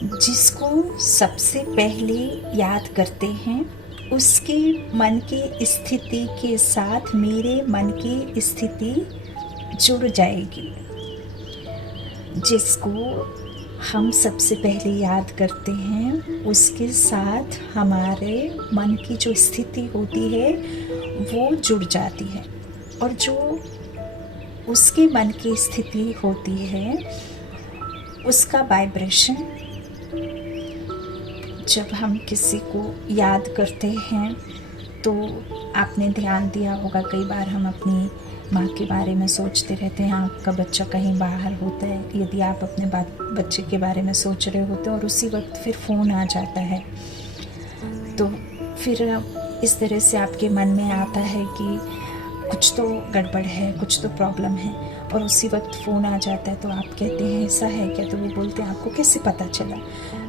जिसको सबसे पहले याद करते हैं उसके मन की स्थिति के साथ मेरे मन की स्थिति जुड़ जाएगी। जिसको हम सबसे पहले याद करते हैं उसके साथ हमारे मन की जो स्थिति होती है वो जुड़ जाती है, और जो उसके मन की स्थिति होती है उसका वाइब्रेशन, जब हम किसी को याद करते हैं तो आपने ध्यान दिया होगा, कई बार हम अपनी माँ के बारे में सोचते रहते हैं। आपका बच्चा कहीं बाहर होता है, यदि आप अपने बच्चे के बारे में सोच रहे होते हैं और उसी वक्त फिर फ़ोन आ जाता है, तो फिर इस तरह से आपके मन में आता है कि कुछ तो गड़बड़ है, कुछ तो प्रॉब्लम है, और उसी वक्त फ़ोन आ जाता है तो आप कहते हैं ऐसा है क्या, तो वो बोलते हैं आपको कैसे पता चला।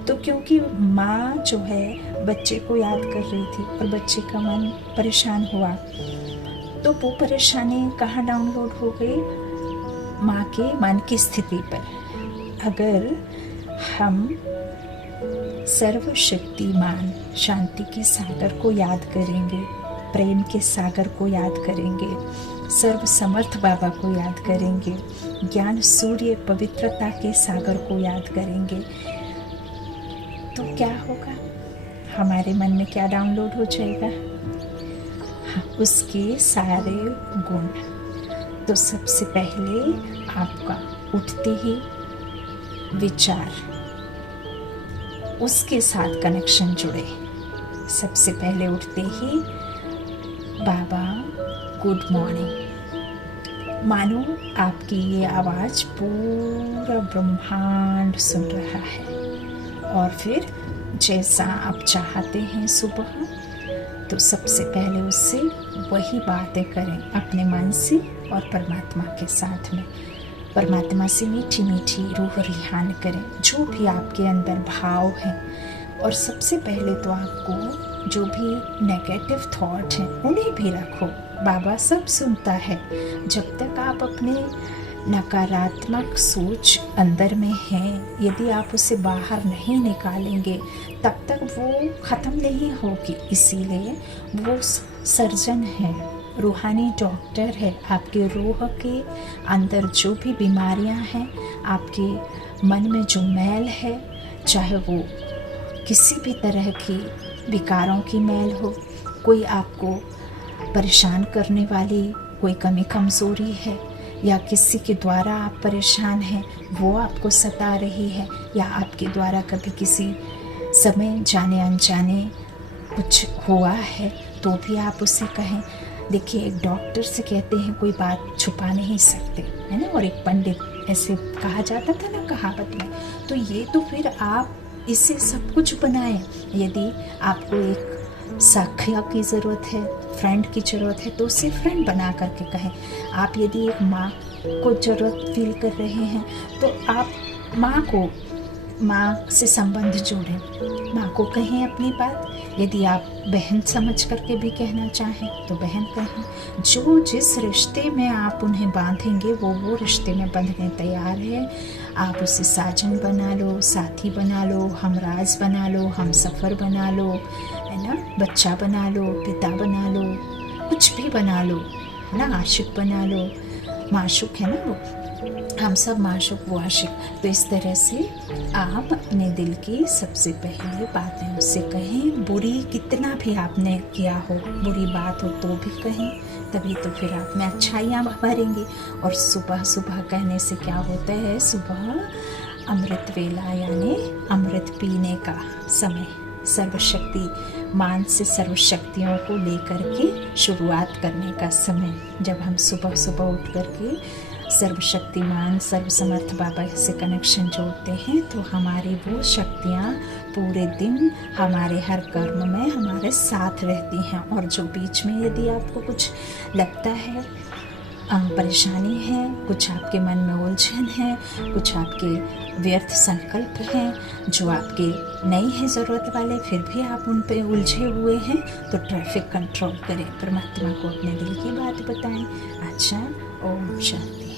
तो क्योंकि माँ जो है बच्चे को याद कर रही थी और बच्चे का मन परेशान हुआ, तो वो परेशानी कहाँ डाउनलोड हो गई, माँ के मन की स्थिति पर। अगर हम सर्वशक्तिमान शांति के सागर को याद करेंगे, प्रेम के सागर को याद करेंगे, सर्व समर्थ बाबा को याद करेंगे, ज्ञान सूर्य पवित्रता के सागर को याद करेंगे, तो क्या होगा, हमारे मन में क्या डाउनलोड हो जाएगा, हाँ, उसके सारे गुण। तो सबसे पहले आपका उठते ही विचार, उसके साथ कनेक्शन जुड़े। सबसे पहले उठते ही बाबा गुड मॉर्निंग, मानो आपकी ये आवाज़ पूरा ब्रह्मांड सुन रहा है। और फिर जैसा आप चाहते हैं सुबह, तो सबसे पहले उससे वही बातें करें अपने मन से और परमात्मा के साथ में। परमात्मा से मीठी मीठी रूह रिहान करें जो भी आपके अंदर भाव हैं। और सबसे पहले तो आपको जो भी नेगेटिव थॉट हैं उन्हें भी रखो, बाबा सब सुनता है। जब तक आप अपने नकारात्मक सोच अंदर में है, यदि आप उसे बाहर नहीं निकालेंगे तब तक वो ख़त्म नहीं होगी। इसीलिए वो सर्जन है, रूहानी डॉक्टर है। आपके रूह के अंदर जो भी बीमारियां हैं, आपके मन में जो मैल है, चाहे वो किसी भी तरह की विकारों की मैल हो, कोई आपको परेशान करने वाली कोई कमी कमज़ोरी है, या किसी के द्वारा आप परेशान हैं वो आपको सता रही है, या आपके द्वारा कभी किसी समय जाने अनजाने कुछ हुआ है, तो भी आप उसे कहें। देखिए, एक डॉक्टर से कहते हैं कोई बात छुपा नहीं सकते, है ना, और एक पंडित ऐसे कहा जाता था ना कहावत में। तो ये तो फिर आप इसे सब कुछ बनाएं। यदि आपको एक साखिया की ज़रूरत है, फ्रेंड की ज़रूरत है, तो उसे फ्रेंड बना करके कहें। आप यदि एक माँ को ज़रूरत फील कर रहे हैं तो आप माँ से संबंध जोड़ें, माँ को कहें अपनी बात। यदि आप बहन समझ करके भी कहना चाहें तो बहन कहें। जो जिस रिश्ते में आप उन्हें बांधेंगे वो रिश्ते में बंधने तैयार है। आप उसे साजन बना लो, साथी बना लो, हमराज बना लो, हम सफ़र बना लो, है ना, बच्चा बना लो, पिता बना लो, कुछ भी बना लो, है ना, आशिक बना लो, माशूक है ना वो, हम सब माशूक वो आशिक। तो इस तरह से आप अपने दिल की सबसे पहले बातें उससे कहें। बुरी कितना भी आपने किया हो, बुरी बात हो तो भी कहें, तभी तो फिर आप में अच्छाइयाँ भरेंगे। और सुबह सुबह कहने से क्या होता है, सुबह अमृत वेला यानी अमृत पीने का समय, सर्वशक्ति मान से सर्वशक्तियों को लेकर के शुरुआत करने का समय। जब हम सुबह सुबह उठ करके सर्वशक्तिमान सर्वसमर्थ बाबा से कनेक्शन जोड़ते हैं तो हमारी वो शक्तियाँ पूरे दिन हमारे हर कर्म में हमारे साथ रहती हैं। और जो बीच में यदि आपको कुछ लगता है, परेशानी है, कुछ आपके मन में उलझन है, कुछ आपके व्यर्थ संकल्प हैं जो आपके नहीं है ज़रूरत वाले, फिर भी आप उन पे उलझे हुए हैं, तो ट्रैफिक कंट्रोल करें, परमात्मा को अपने दिल की बात बताएं। अच्छा, ओम शांति।